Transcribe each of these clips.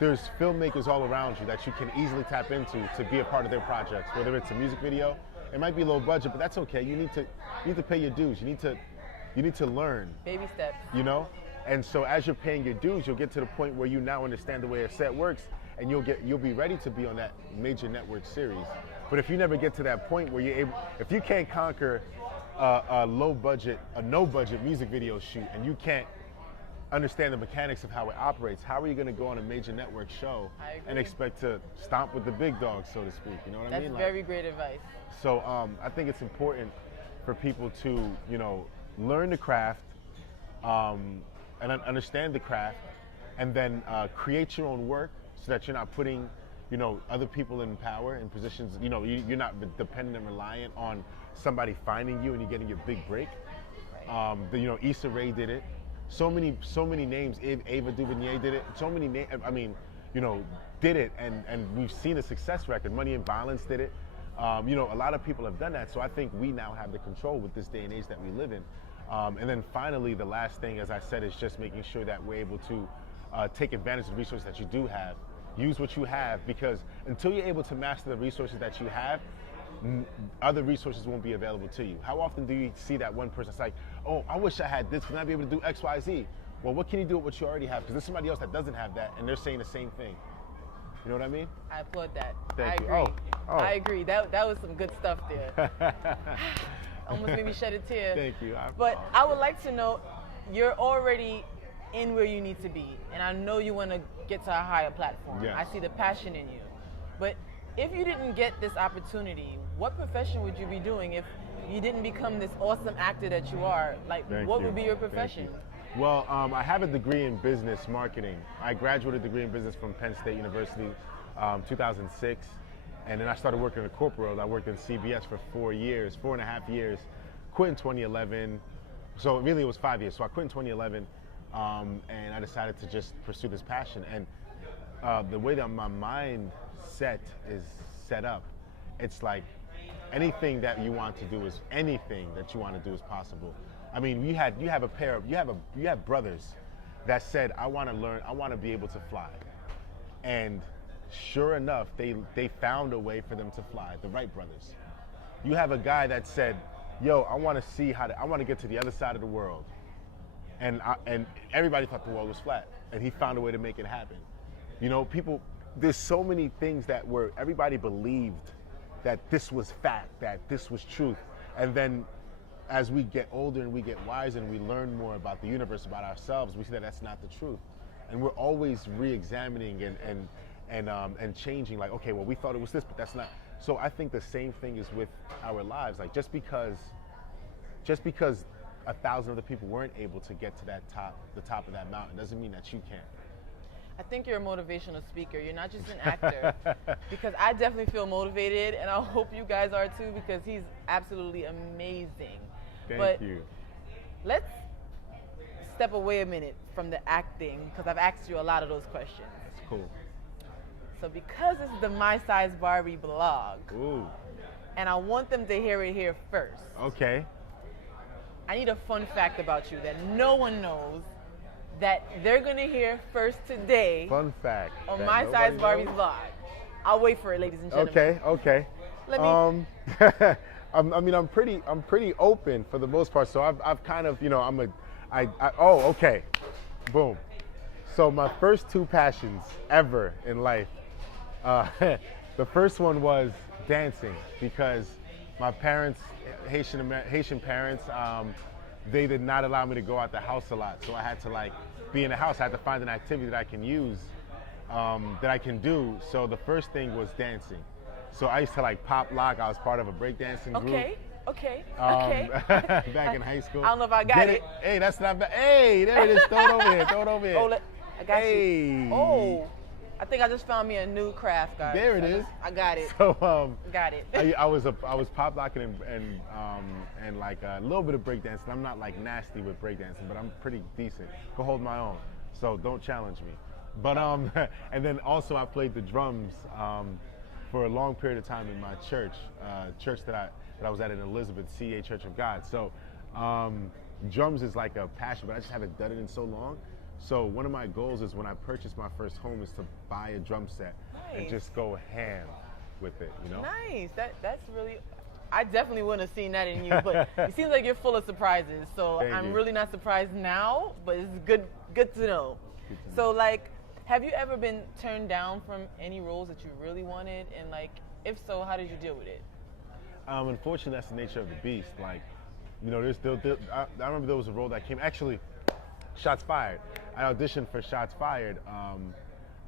there's filmmakers all around you that you can easily tap into to be a part of their projects. Whether it's a music video, it might be low budget, but that's okay. You need to pay your dues. You need to learn. Baby steps. You know, and so as you're paying your dues, you'll get to the point where you now understand the way a set works, and you'll be ready to be on that major network series. But if you never get to that point where if you can't conquer a no budget music video shoot, and you can't understand the mechanics of how it operates, how are you going to go on a major network show and expect to stomp with the big dogs, so to speak? You know what I mean? That's very great advice. So I think it's important for people to, learn the craft and understand the craft, and then create your own work so that you're not putting, other people in power in positions. You're not dependent and reliant on somebody finding you and you getting your big break. Right. Issa Rae did it. So many names. Ava DuVernay did it. So many names. I mean, did it, and we've seen a success record. Money and Violence did it. A lot of people have done that. So I think we now have the control with this day and age that we live in. And then finally, the last thing, as I said, is just making sure that we're able to take advantage of the resources that you do have. Use what you have, because until you're able to master the resources that you have, other resources won't be available to you. How often do you see that one person that's like, oh, I wish I had this, can I be able to do X, Y, Z? Well, what can you do with what you already have? Because there's somebody else that doesn't have that, and they're saying the same thing. You know what I mean? I applaud that. Thank you. I agree. Oh. I agree. That was some good stuff there. Almost made me shed a tear. Thank you. But I would like to know, you're already in where you need to be, and I know you want to get to a higher platform. Yes. I see the passion in you. But if you didn't get this opportunity, what profession would you be doing if you didn't become this awesome actor that you are? Like, what would be your profession? Well, I have a degree in business marketing. I graduated a degree in business from Penn State University, 2006. And then I started working in the corporate world. I worked in CBS for 4.5 years. Quit in 2011. So really it was 5 years. So I quit in 2011, and I decided to just pursue this passion. And the way that my mind is set up, it's like anything that you want to do is possible. I mean, you have brothers that said, I want to learn, I want to be able to fly. And sure enough, they found a way for them to fly, the Wright brothers. You have a guy that said, yo, I want to get to the other side of the world. And everybody thought the world was flat, and he found a way to make it happen. There's so many things where everybody believed that this was fact, that this was truth. And then as we get older and we get wiser and we learn more about the universe, about ourselves, we see that that's not the truth. And we're always re-examining and changing, like, okay, well, we thought it was this, but that's not. So I think the same thing is with our lives. Like, just because 1,000 other people weren't able to get to the top of that mountain, doesn't mean that you can't. I think you're a motivational speaker. You're not just an actor. Because I definitely feel motivated, and I hope you guys are too, because he's absolutely amazing. Thank you. Let's step away a minute from the acting, because I've asked you a lot of those questions. That's cool. So because this is the My Size Barbie blog, ooh, and I want them to hear it here first. Okay. I need a fun fact about you that no one knows, that they're going to hear first today. Fun fact. On My Size Barbie's blog. I'll wait for it, ladies and gentlemen. Okay. Let me. I'm pretty open for the most part. So I've kind of, okay. Boom. So my first two passions ever in life, the first one was dancing, because my parents, Haitian parents, they did not allow me to go out the house a lot. So I had to be in the house. I had to find an activity that I can use, that I can do. So the first thing was dancing. So I used to pop lock. I was part of a breakdancing group. Okay. Back in high school. I don't know if I got it. Hey, that's not bad. Hey, there it is. Throw it over here. Oh, I got you. Oh, I think I just found me a new craft, guys. There it is. I got it. So got it. I was pop locking and a little bit of breakdancing. I'm not nasty with breakdancing, but I'm pretty decent. Can hold my own. So don't challenge me. But and then also I played the drums for a long period of time in my church that I was at in Elizabeth, CA Church of God. So drums is like a passion, but I just haven't done it in so long. So one of my goals is when I purchase my first home is to buy a drum set and just go ham with it, you know? Nice. That's really, I definitely wouldn't have seen that in you, but it seems like you're full of surprises. So I'm really not surprised now, but it's good to know. So like, have you ever been turned down from any roles that you really wanted? And like, if so, how did you deal with it? Unfortunately, that's the nature of the beast. Like, you know, I remember there was a role that came, actually, Shots Fired. I auditioned for Shots Fired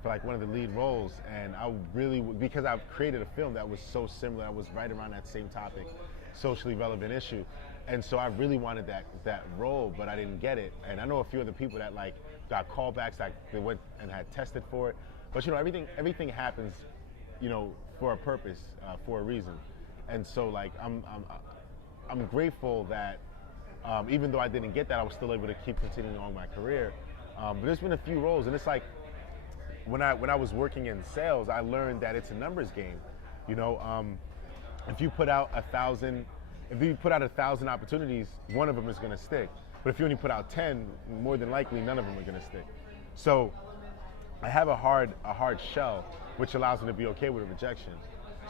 for like one of the lead roles, and I really, because I've created a film that was so similar, I was right around that same topic, socially relevant issue, and so I really wanted that role, but I didn't get it. And I know a few other people that like got callbacks, like they went and had tested for it, but you know, everything happens, you know, for a purpose, for a reason, and so like I'm grateful that. Even though I didn't get that, I was still able to keep continuing on my career. But there's been a few roles, and it's like when I was working in sales, I learned that it's a numbers game. You know, if you put out 1,000 opportunities, one of them is going to stick. But if you only put out 10, more than likely none of them are going to stick. So I have a hard shell, which allows me to be okay with a rejection.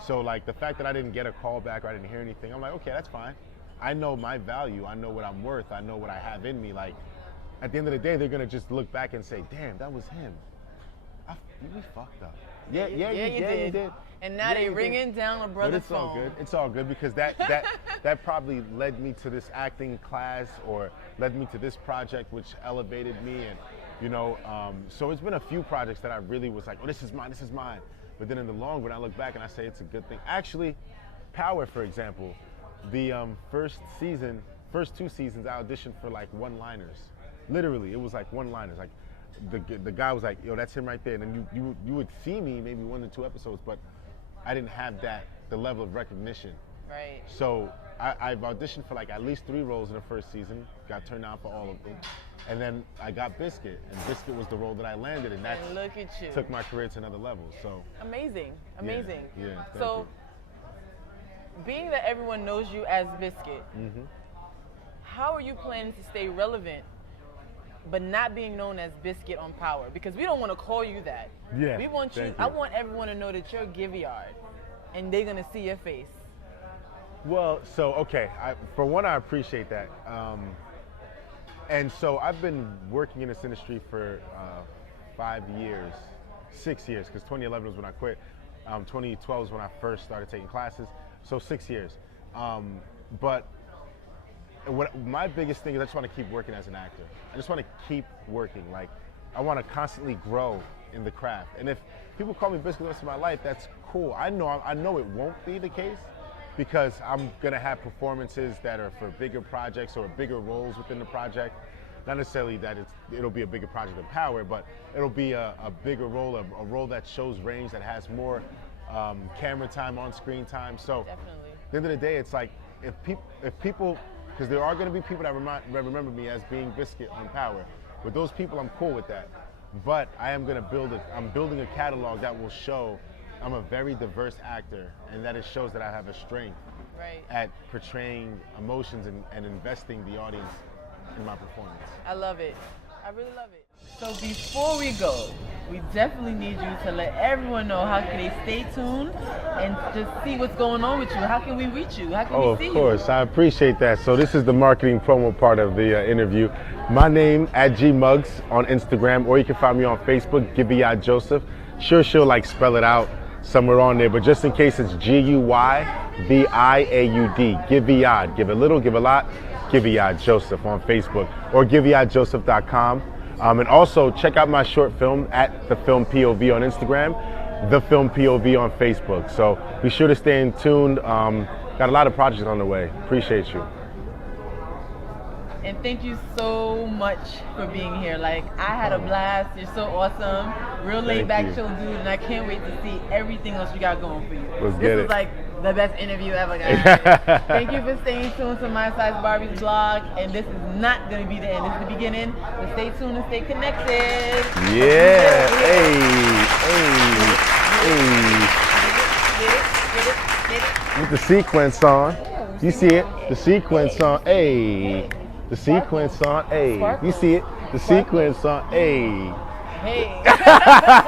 So like the fact that I didn't get a call back or I didn't hear anything, I'm like, okay, that's fine. I know my value, I know what I'm worth, I know what I have in me. Like, at the end of the day, they're gonna just look back and say, damn, that was him. We fucked up. Yeah, you did. And now they ringing down a brother's phone. But it's all good because that probably led me to this acting class or led me to this project which elevated me. And, you know, so it's been a few projects that I really was like, oh, this is mine. But then in the long run, I look back and I say it's a good thing. Actually, Power, for example, the first two seasons, I auditioned for like one-liners. Literally, it was like one-liners. Like the guy was like, "Yo, that's him right there." And then you would see me maybe 1 or 2 episodes, but I didn't have the level of recognition. Right. So I've auditioned for like at least 3 roles in the first season. Got turned down for all of them, and then I got Biscuit, and Biscuit was the role that I landed, and that took my career to another level. So amazing. Yeah. So. You. Being that everyone knows you as Biscuit, how are you planning to stay relevant, but not being known as Biscuit on Power? Because we don't want to call you that. Yeah. We want you. I want everyone to know that you're Guyviaud, and they're gonna see your face. Well, so okay. For one, I appreciate that, and so I've been working in this industry for 5 years, 6 years, because 2011 was when I quit. 2012 is when I first started taking classes. So 6 years. But my biggest thing is I just want to keep working as an actor. I just want to keep working. Like, I want to constantly grow in the craft. And if people call me Biscuit the rest of my life, that's cool. I know it won't be the case because I'm going to have performances that are for bigger projects or bigger roles within the project. Not necessarily that it'll be a bigger project than Power, but it'll be a bigger role, a role that shows range, that has more camera time, on-screen time. So definitely. At the end of the day, it's like if people, because there are going to be people that remember me as being Biscuit on Power. With those people, I'm cool with that. But I'm building a catalog that will show I'm a very diverse actor, and that it shows that I have a strength at portraying emotions and investing the audience in my performance. I love it. I really love it. So before we go, we definitely need you to let everyone know how can they stay tuned and just see what's going on with you. How can we reach you? How can we see you? Of course, I appreciate that. So this is the marketing promo part of the interview. My name @GMuggs on Instagram, or you can find me on Facebook, Guyviaud Joseph. Sure, she'll like spell it out somewhere on there, but just in case, it's Guyviaud, Guyviaud. Give a little, give a lot. Guyviaud Joseph on Facebook, or GuyviaudJoseph.com. And also check out my short film at The Film POV on Instagram, The Film POV on Facebook. So be sure to stay in tune. Got a lot of projects on the way. Appreciate you. And thank you so much for being here. Like, I had a blast. You're so awesome. Real laid back, chill dude, and I can't wait to see everything else you got going for you. This was like the best interview ever, guys. Thank you for staying tuned to My Size Barbie's blog. And this is not going to be the end. This is the beginning. So stay tuned and stay connected. Yeah. Hey. Get it. With the sequence on. You see it? The sequence on. Hey. The sequence on. Hey. You see it? The sequence on, hey. Hey.